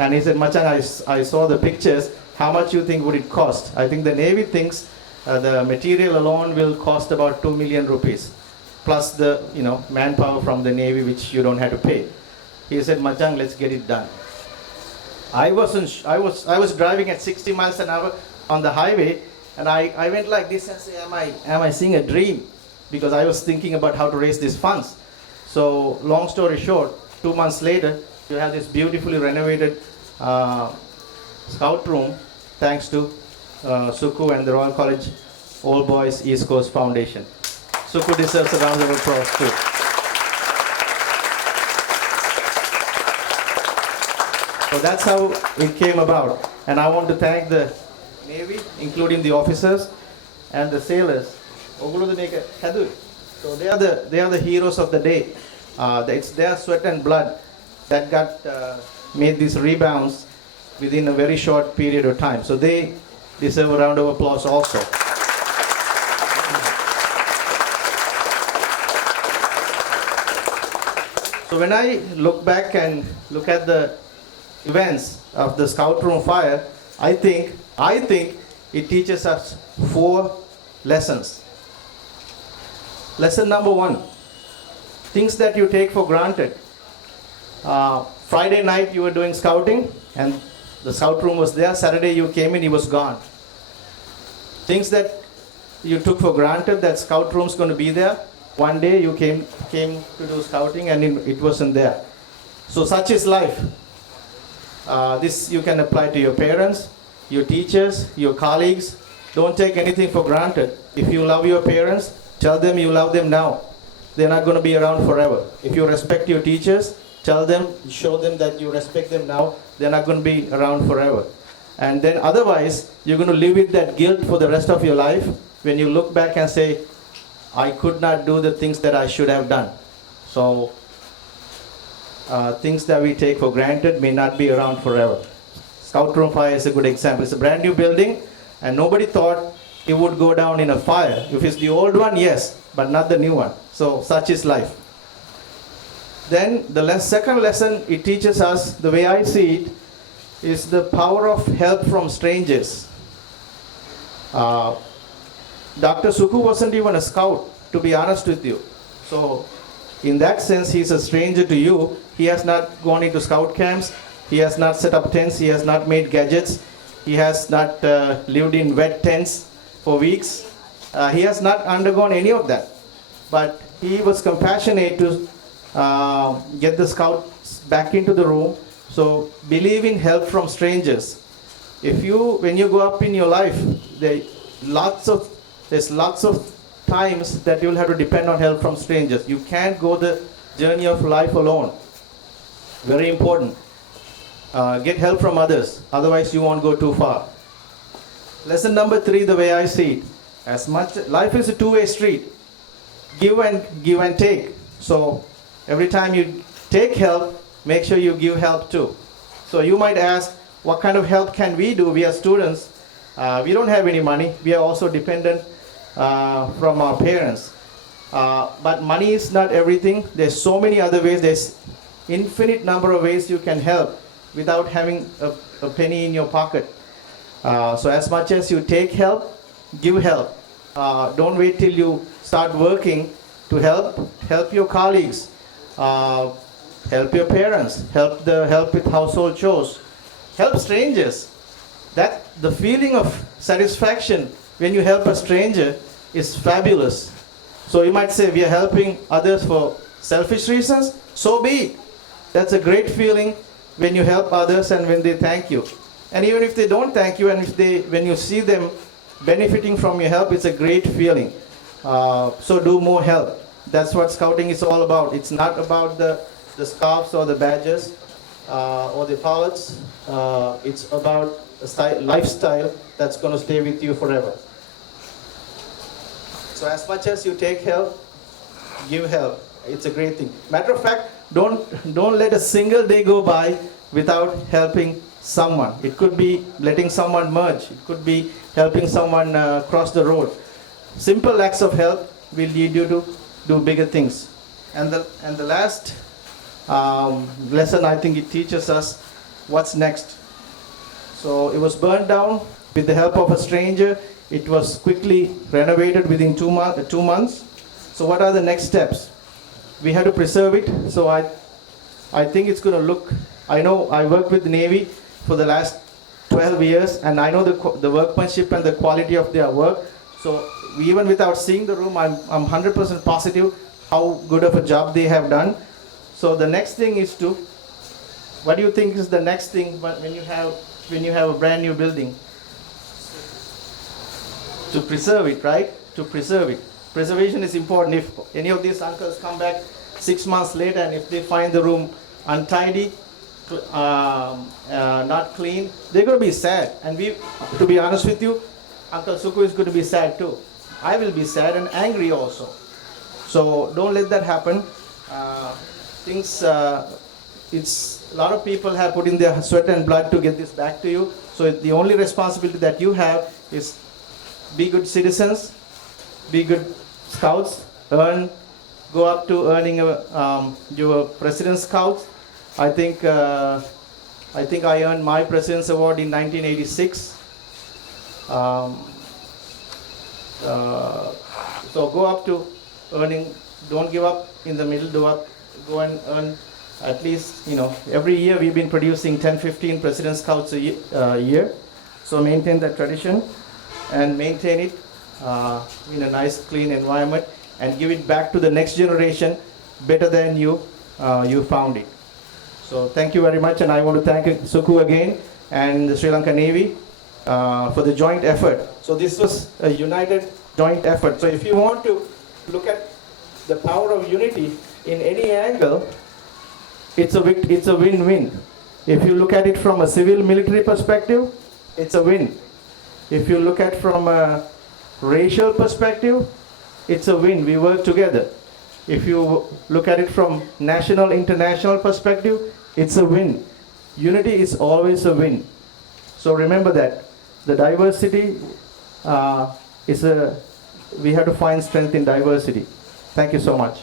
And he said, Machang, I saw the pictures. How much you think would it cost? I think the Navy thinks the material alone will cost about 2 million rupees, plus the manpower from the Navy, which you don't have to pay. He said, Machang, let's get it done. I was driving at 60 miles an hour on the highway, and I went like this and said, am I seeing a dream? Because I was thinking about how to raise these funds. So long story short, 2 months later, you have this beautifully renovated scout room, thanks to Suku and the Royal College Old Boys East Coast Foundation. Suku deserves a round of applause too. So that's how it came about. And I want to thank the Navy, including the officers and the sailors. So they are the heroes of the day. It's their sweat and blood that got made these rebounds within a very short period of time. So they deserve a round of applause also. So when I look back and look at the events of the Scout Room Fire, I think it teaches us 4 lessons. Lesson number 1, things that you take for granted. Friday night you were doing scouting and the scout room was there. Saturday you came in, he was gone. Things that you took for granted, that scout room's going to be there. One day you came to do scouting and it wasn't there. So such is life. This you can apply to your parents, your teachers, your colleagues. Don't take anything for granted. If you love your parents, tell them you love them now. They're not going to be around forever. If you respect your teachers, tell them, show them that you respect them now. They're not going to be around forever. And then otherwise, you're going to live with that guilt for the rest of your life when you look back and say, I could not do the things that I should have done. So things that we take for granted may not be around forever. Scout Room Fire is a good example. It's a brand new building and nobody thought it would go down in a fire. If it's the old one, yes, but not the new one. So such is life. Then the second lesson it teaches us, the way I see it, is the power of help from strangers. Dr. Suku wasn't even a scout, to be honest with you. So in that sense, he's a stranger to you. He has not gone into scout camps. He has not set up tents. He has not made gadgets. He has not lived in wet tents for weeks. He has not undergone any of that. But he was compassionate to get the scouts back into the room. So believe in help from strangers. When you go up in your life, there's lots of times that you'll have to depend on help from strangers. You can't go the journey of life alone. Very important. Get help from others, otherwise you won't go too far. Lesson number 3, the way I see it, life is a two-way street. Give and take. So every time you take help, make sure you give help too. So you might ask, what kind of help can we do? We are students. We don't have any money. We are also dependent from our parents. But money is not everything. There's so many other ways. There's infinite number of ways you can help without having a penny in your pocket. So as much as you take help, give help. Don't wait till you start working to help your colleagues, help your parents, help with household chores, help strangers. That the feeling of satisfaction when you help a stranger is fabulous. So you might say we are helping others for selfish reasons. So be it. That's a great feeling when you help others and when they thank you. And even if they don't thank you, and when you see them benefiting from your help, it's a great feeling. So do more help. That's what scouting is all about. It's not about the scarves or the badges or the pallets. It's about a lifestyle that's going to stay with you forever. So as much as you take help, give help. It's a great thing. Matter of fact, don't let a single day go by without helping someone. It could be letting someone merge. It could be helping someone cross the road. Simple acts of help will lead you to do bigger things. And the last lesson I think it teaches us what's next? So it was burned down with the help of a stranger. It was quickly renovated within 2 months. So what are the next steps? We have to preserve it. So I think it's going to look, I know I worked with the Navy for the last 12 years, and I know the workmanship and the quality of their work. So even without seeing the room, I'm 100% positive how good of a job they have done. So the next thing is to, what do you think is the next thing when you have a brand new building? To preserve it, right? To preserve it. Preservation is important. If any of these uncles come back 6 months later and if they find the room untidy, not clean, they're going to be sad. And to be honest with you, Uncle Suku is going to be sad too. I will be sad and angry also. So don't let that happen. It's a lot of people have put in their sweat and blood to get this back to you. So the only responsibility that you have is be good citizens, be good scouts, go up to earning your President's Scouts. I think I earned my President's Award in 1986. So go up to earning, don't give up in the middle, go and earn at least, every year we've been producing 10-15 President's Scouts a year. So maintain that tradition and maintain it in a nice clean environment and give it back to the next generation better than you found it. So thank you very much, and I want to thank Suku again and the Sri Lanka Navy for the joint effort. So this was a united joint effort. So if you want to look at the power of unity in any angle, it's a win-win. If you look at it from a civil military perspective, it's a win. If you look at it from a racial perspective, it's a win. We work together. If you look at it from national, international perspective, it's a win. Unity is always a win. So remember that. The diversity we have to find strength in diversity. Thank you so much.